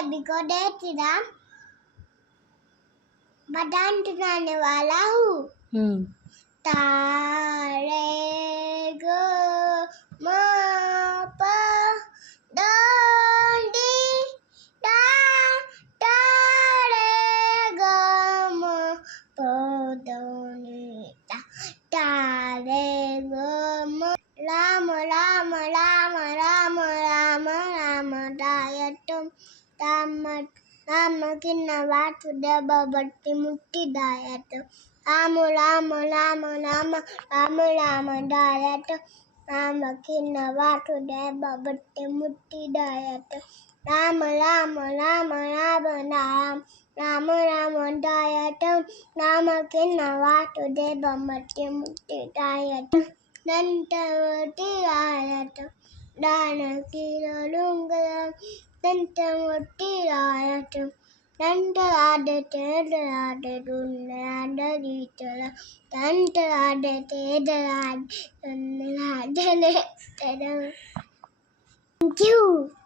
अभी को देती राम बदान टुनाने वाला हूँ तारे गो म प द नी दा तारे गो म प द नी दा तारे गो म राम राम राम राम राम राम दायतुम राम राम किन्ना वासुदेव भट्टी मुक्ति दायत राम राम राम राम राम राम दायत राम किन्ना वासुदेव भट्टी मुक्ति दायत राम राम राम राम राम राम राम दायत राम किन्ना वासुदेव भट्टी मुक्ति दायत दंतवती दायत दान किरलुंगलम दंतवती दायत दंतरादे तेदरादे दुन्नादे दीतला दंतरादे तेदरादे दुन्नादे तेदरादे Thank you.